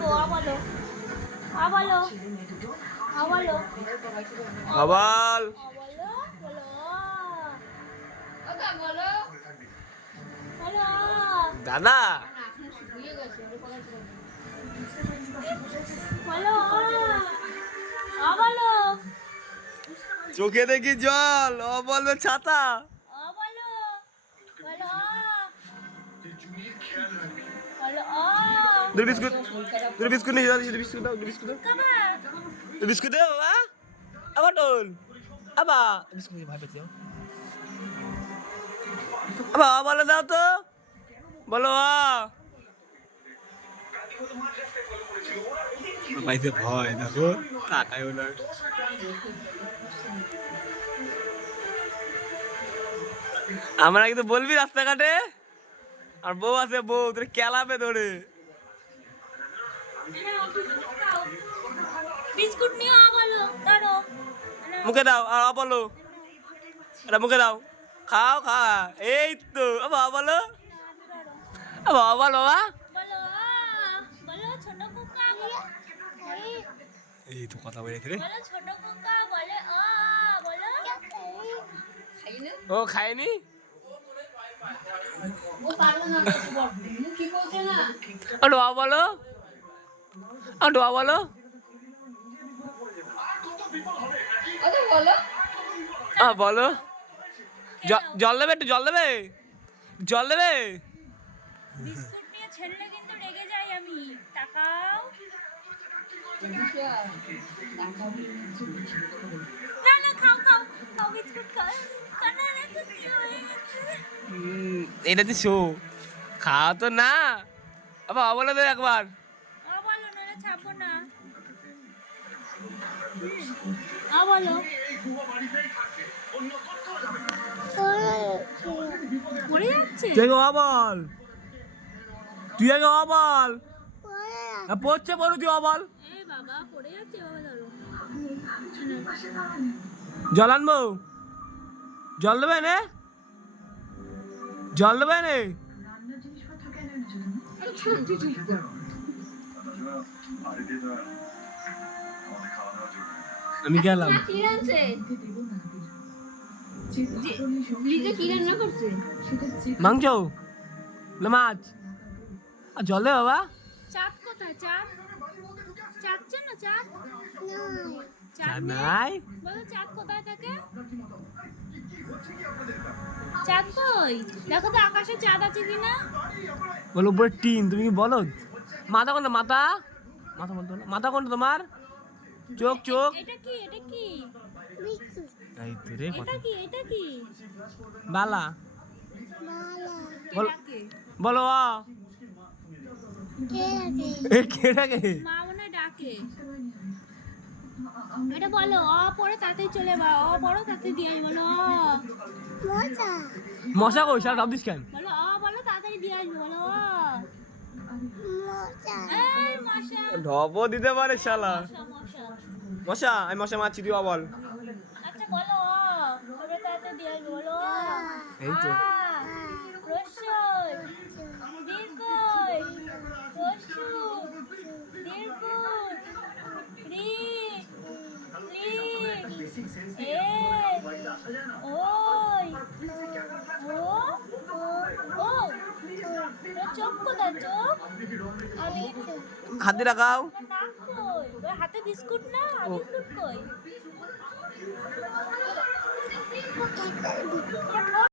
গো বলো বলো বলো আবাল বলো বলো বলো দাদা বলো বলো চোখে দেখি জল বলবে ছাতা বলো বলো বলো দুটো বিস্কুট নিয়ে যাও বিস্কুট দাও বিস্কুট দাও বিস্কুট দাও বাবা আবার টোল আবা বিস্কুট ভাই পেতে যাও আবা বলো দাও তো বলো পাইতে ভয় দেখো তাকায় না আমরা কিন্তু বলবি রাস্তাঘাটে আর বউ আছে বউ তোর কেলাবে ধরে বিস্কুট নিয়ে বলো ধরো মুখে দাও আর বলো এটা মুখে দাও খাও খা এই তো বাবা বলো বাবা বল বাবা বলো বলো ছোট কুকা এই তো কথা বলে রে বলো ছোট কুকা বলে বলো খাইনি ও খায়নি ও পারলো না কি বলছে না আর বাবা বলো আর বাবা বলো ওটা বলো বলো জল দেবে একটু জল দেবে জল দেবে বিস্কুট নিয়ে ছেড়লে কিন্তু রেগে যাই আমি তাকাও না না খাও খাও খাও বিস্কুট খাও কানা রেখে কি হয়ে গেছে এটা তো শো খাওয়া তো না বাবা বলে দে একবার বলো না ছাপো না বলো পড়ে যাচ্ছে তুই আগে বল তুই আগে বল পড়ছে বলো তুই বল এই বাবা পড়ে যাচ্ছে বাবা ধরো জল আনবো জল দেবে নে জল দেবে নে আমি গেলাম কি রাঁধছে লিজে কি রান্না করছে মাংস না মাছ আর জল দে বাবা চাঁদ কোথায় চাঁদ চাচ্ছে না চাঁদ চাঁদ নাই বলো চাঁদ কোথায় থাকে চাঁদ কই দেখো তো আকাশে চাঁদ আছে কিনা বলো উপরে টিন তুমি কি বলো মাথা কোনটা মাথা মাথা বলতো না মাথা কোনটা তোমার চোখ চোখ এটা কি এই তো রে কথা এটা কি বালা বল কে বলো কে ডাকে মা মনে হয় ডাকে এটা বলো পরে তাতেই চলে বা পড়ো তাতে দিয়ে আসবো বলো মশা কই সারা ভাবদিস কেন বলো বলো তাড়াতাড়ি দিয়ে আসবো বলো এই মশা ঢপও দিতে পারে শালা মশা মশা আমি মশা মারছি তুই বল আচ্ছা বলো পরে তাড়াতাড়ি দিয়ে আসবো বলো এই তো রসই দীর্ঘই রসু দীর্ঘ রি এ ওই ও চোখ কোথায় চোখ হাতে রাখাও নাক কই হাতে বিস্কুট না বিস্কুট কই